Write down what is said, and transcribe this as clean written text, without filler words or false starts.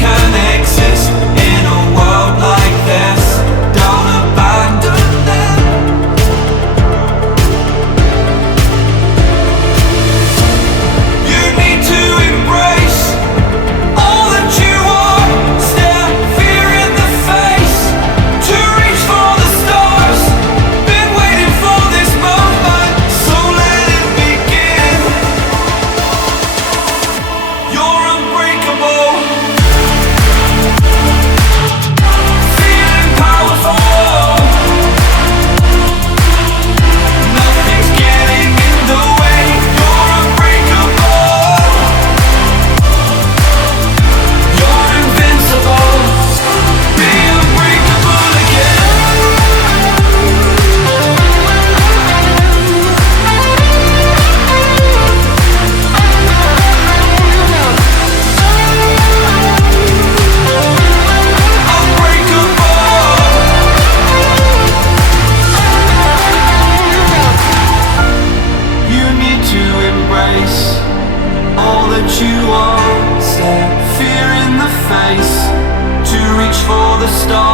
can exist in a world like this. Don't abandon them. You need to embrace all that you are. Stare fear in the face to reach for the stars. Been waiting for this moment, so let it begin. You're unbreakable, feeling powerful. Nothing's getting in the way. You're unbreakable. You're invincible. Be unbreakable again. You need to embrace all that you are. Stare fear in the face to reach for the stars.